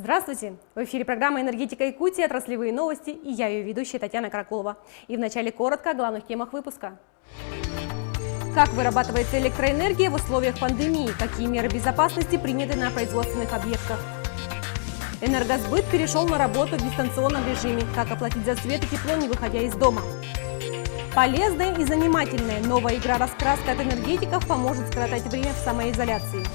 Здравствуйте! В эфире программа «Энергетика Якутии», отраслевые новости, и я ее ведущая Татьяна Каракулова. И вначале коротко о главных темах выпуска. Как вырабатывается электроэнергия в условиях пандемии? Какие меры безопасности приняты на производственных объектах? Энергосбыт перешел на работу в дистанционном режиме. Как оплатить за свет и тепло, не выходя из дома? Полезная и занимательная новая игра-раскраска от энергетиков поможет скоротать время в самоизоляции.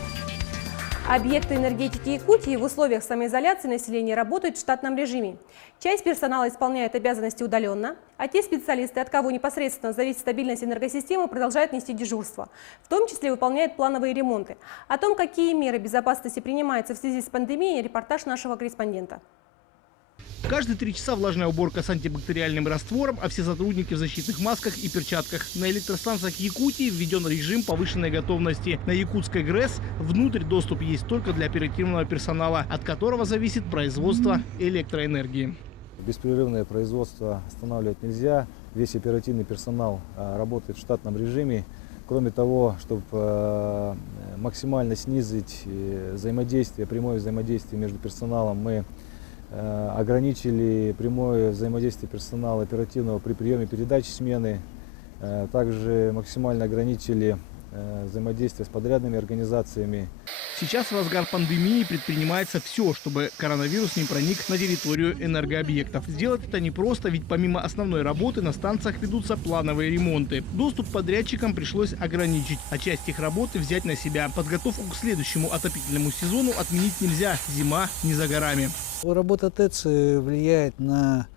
Объекты энергетики Якутии в условиях самоизоляции населения работают в штатном режиме. Часть персонала исполняет обязанности удаленно, а те специалисты, от кого непосредственно зависит стабильность энергосистемы, продолжают нести дежурство. В том числе выполняют плановые ремонты. О том, какие меры безопасности принимаются в связи с пандемией, репортаж нашего корреспондента. Каждые 3 часа влажная уборка с антибактериальным раствором, а все сотрудники в защитных масках и перчатках. На электростанциях Якутии введен режим повышенной готовности. На Якутской ГРЭС внутрь доступ есть только для оперативного персонала, от которого зависит производство электроэнергии. Беспрерывное производство останавливать нельзя. Весь оперативный персонал работает в штатном режиме. Кроме того, чтобы максимально снизить прямое взаимодействие между персоналом, мы ограничили прямое взаимодействие персонала оперативного при приеме передач смены. Также максимально ограничили взаимодействие с подрядными организациями. Сейчас в разгар пандемии предпринимается все, чтобы коронавирус не проник на территорию энергообъектов. Сделать это непросто, ведь помимо основной работы на станциях ведутся плановые ремонты. Доступ к подрядчикам пришлось ограничить, а часть их работы взять на себя. Подготовку к следующему отопительному сезону отменить нельзя, зима не за горами. Работа ТЭЦ влияет на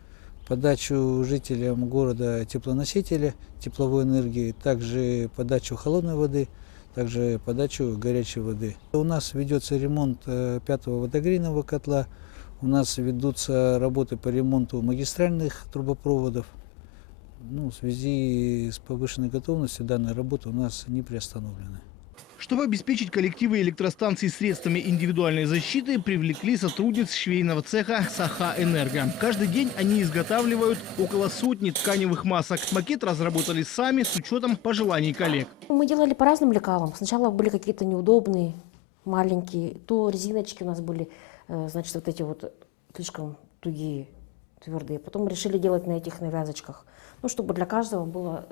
подачу жителям города теплоносителя, тепловой энергии, также подачу холодной воды, также подачу горячей воды. У нас ведется ремонт 5-го водогрейного котла, у нас ведутся работы по ремонту магистральных трубопроводов. В связи с повышенной готовностью данной работы у нас не приостановлены. Чтобы обеспечить коллективы электростанций средствами индивидуальной защиты, привлекли сотрудниц швейного цеха «Саха-Энерго». Каждый день они изготавливают около сотни тканевых масок. Макет разработали сами с учетом пожеланий коллег. Мы делали по разным лекалам. Сначала были какие-то неудобные, маленькие, то резиночки у нас были, значит, вот эти вот слишком тугие, твердые. Потом решили делать на этих навязочках, чтобы для каждого было,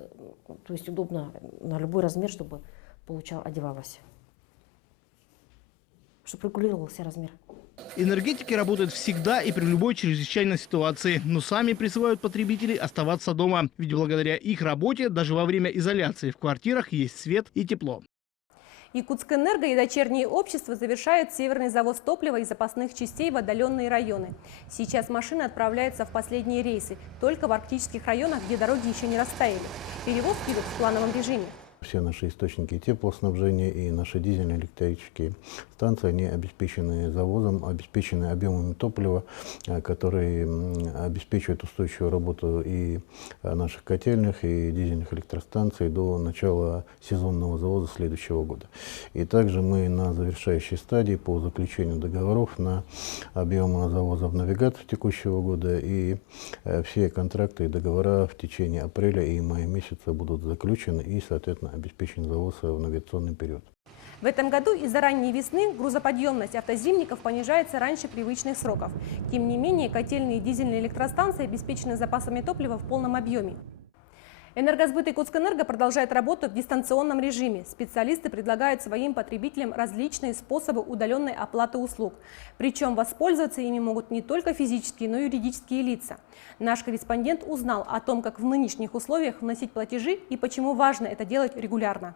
то есть удобно на любой размер, чтобы одевалась, чтобы регулировался размер. Энергетики работают всегда и при любой чрезвычайной ситуации, но сами призывают потребителей оставаться дома, ведь благодаря их работе даже во время изоляции в квартирах есть свет и тепло. Якутскэнерго и дочерние общества завершают северный завоз топлива и запасных частей в отдаленные районы. Сейчас машины отправляются в последние рейсы, только в арктических районах, где дороги еще не растаяли. Перевозки идут в плановом режиме. Все наши источники теплоснабжения и наши дизельно-электрические станции, они обеспечены завозом, обеспечены объемами топлива, которые обеспечивают устойчивую работу и наших котельных, и дизельных электростанций до начала сезонного завоза следующего года. И также мы на завершающей стадии по заключению договоров на объемы завоза в навигатор текущего года, и все контракты и договора в течение апреля и мая месяца будут заключены и, соответственно, обеспечен завоз в навигационный период. В этом году из-за ранней весны грузоподъемность автозимников понижается раньше привычных сроков. Тем не менее, котельные и дизельные электростанции обеспечены запасами топлива в полном объеме. Энергосбыт Якутскэнерго продолжает работу в дистанционном режиме. Специалисты предлагают своим потребителям различные способы удаленной оплаты услуг. Причем воспользоваться ими могут не только физические, но и юридические лица. Наш корреспондент узнал о том, как в нынешних условиях вносить платежи и почему важно это делать регулярно.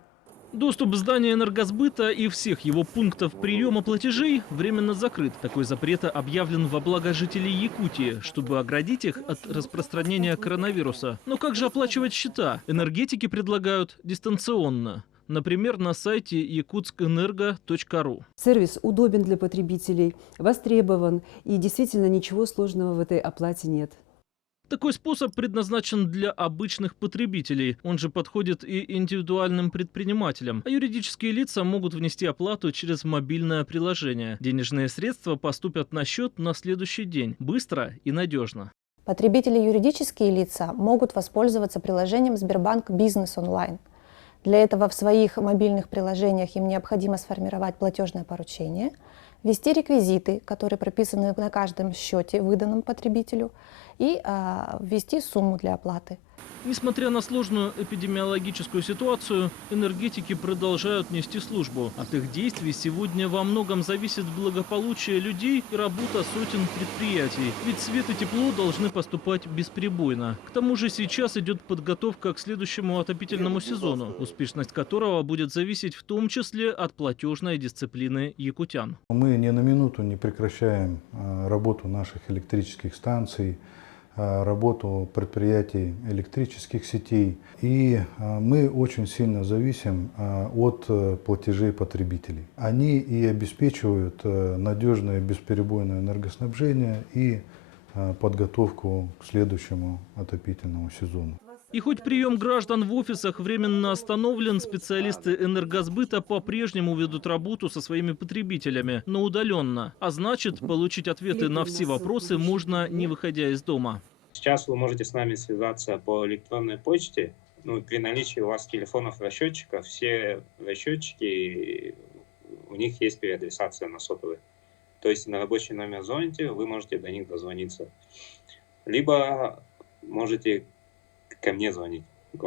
Доступ в здание энергосбыта и всех его пунктов приема платежей временно закрыт. Такой запрет объявлен во благо жителей Якутии, чтобы оградить их от распространения коронавируса. Но как же оплачивать счета? Энергетики предлагают дистанционно. Например, на сайте yakutskэнерго.ру. Сервис удобен для потребителей, востребован, и действительно ничего сложного в этой оплате нет. Такой способ предназначен для обычных потребителей. Он же подходит и индивидуальным предпринимателям. А юридические лица могут внести оплату через мобильное приложение. Денежные средства поступят на счет на следующий день. Быстро и надежно. Потребители юридические лица могут воспользоваться приложением Сбербанк Бизнес онлайн. Для этого в своих мобильных приложениях им необходимо сформировать платежное поручение. ввести реквизиты, которые прописаны на каждом счете, выданном потребителю, и ввести сумму для оплаты. Несмотря на сложную эпидемиологическую ситуацию, энергетики продолжают нести службу. От их действий сегодня во многом зависит благополучие людей и работа сотен предприятий. Ведь свет и тепло должны поступать бесперебойно. К тому же сейчас идет подготовка к следующему отопительному сезону, успешность которого будет зависеть в том числе от платежной дисциплины якутян. Мы ни на минуту не прекращаем работу наших электрических станций, работу предприятий электрических сетей. И мы очень сильно зависим от платежей потребителей. Они и обеспечивают надежное бесперебойное энергоснабжение и подготовку к следующему отопительному сезону. И хоть прием граждан в офисах временно остановлен, специалисты энергосбыта по-прежнему ведут работу со своими потребителями, но удаленно. А значит, получить ответы на все вопросы можно, не выходя из дома. Сейчас вы можете с нами связаться по электронной почте. При наличии у вас телефонов расчетчиков, все расчетчики, у них есть переадресация на сотовый. То есть на рабочий номер звоните, вы можете до них дозвониться. Либо можете ко мне звонить,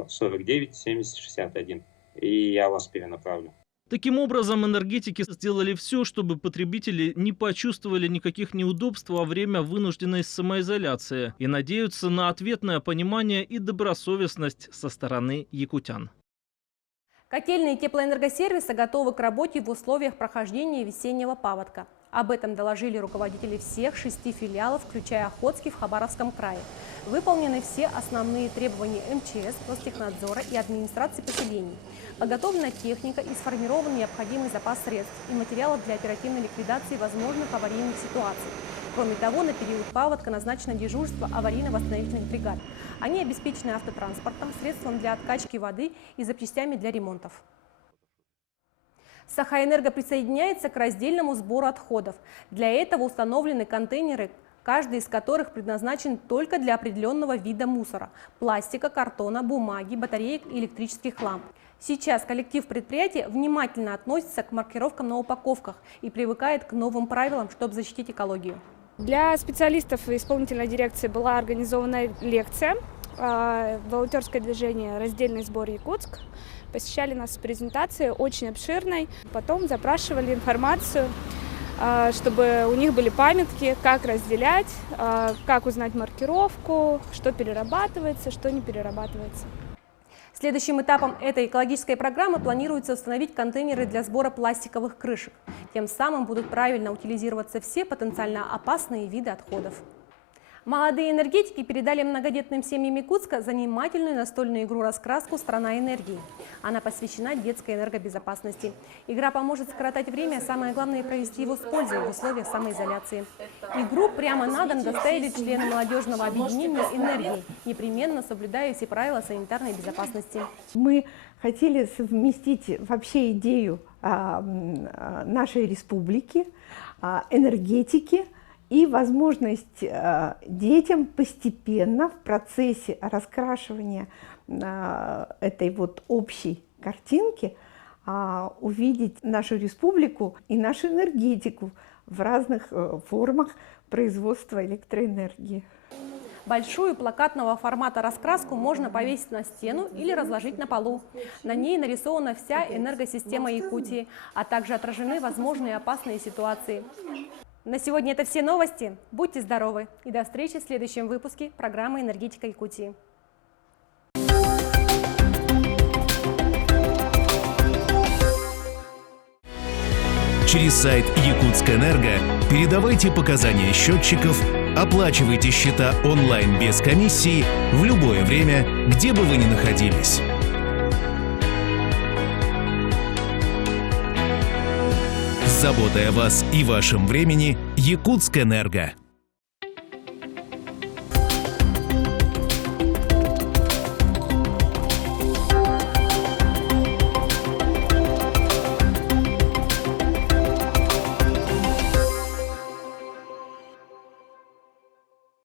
49 70 61, и я вас перенаправлю. Таким образом, энергетики сделали все, чтобы потребители не почувствовали никаких неудобств во время вынужденной самоизоляции и надеются на ответное понимание и добросовестность со стороны якутян. Котельные теплоэнергосервиса готовы к работе в условиях прохождения весеннего паводка. Об этом доложили руководители всех 6 филиалов, включая Охотский в Хабаровском крае. Выполнены все основные требования МЧС, Ростехнадзора и администрации поселений. Подготовлена техника и сформирован необходимый запас средств и материалов для оперативной ликвидации возможных аварийных ситуаций. Кроме того, на период паводка назначено дежурство аварийно-восстановительных бригад. Они обеспечены автотранспортом, средством для откачки воды и запчастями для ремонтов. Сахаэнерго присоединяется к раздельному сбору отходов. Для этого установлены контейнеры, каждый из которых предназначен только для определенного вида мусора – пластика, картона, бумаги, батареек и электрических ламп. Сейчас коллектив предприятия внимательно относится к маркировкам на упаковках и привыкает к новым правилам, чтобы защитить экологию. Для специалистов исполнительной дирекции была организована лекция «Волонтерское движение. Раздельный сбор Якутск». Посещали нас с презентацией, очень обширной. Потом запрашивали информацию, чтобы у них были памятки, как разделять, как узнать маркировку, что перерабатывается, что не перерабатывается. Следующим этапом этой экологической программы планируется установить контейнеры для сбора пластиковых крышек. Тем самым будут правильно утилизироваться все потенциально опасные виды отходов. Молодые энергетики передали многодетным семьям Якутска занимательную настольную игру-раскраску «Страна энергии». Она посвящена детской энергобезопасности. Игра поможет скоротать время, а самое главное – провести его с пользой в условиях самоизоляции. Игру прямо на дом доставили члены молодежного объединения «Энергии», непременно соблюдая все правила санитарной безопасности. Мы хотели совместить вообще идею нашей республики, энергетики, и возможность детям постепенно в процессе раскрашивания этой общей картинки увидеть нашу республику и нашу энергетику в разных формах производства электроэнергии. Большую плакатного формата раскраску можно повесить на стену или разложить на полу. На ней нарисована вся энергосистема Якутии, а также отражены возможные опасные ситуации. На сегодня это все новости. Будьте здоровы и до встречи в следующем выпуске программы «Энергетика Якутии». Через сайт Якутскэнерго передавайте показания счетчиков, оплачивайте счета онлайн без комиссии в любое время, где бы вы ни находились. С заботой о вас и вашем времени Якутскэнерго.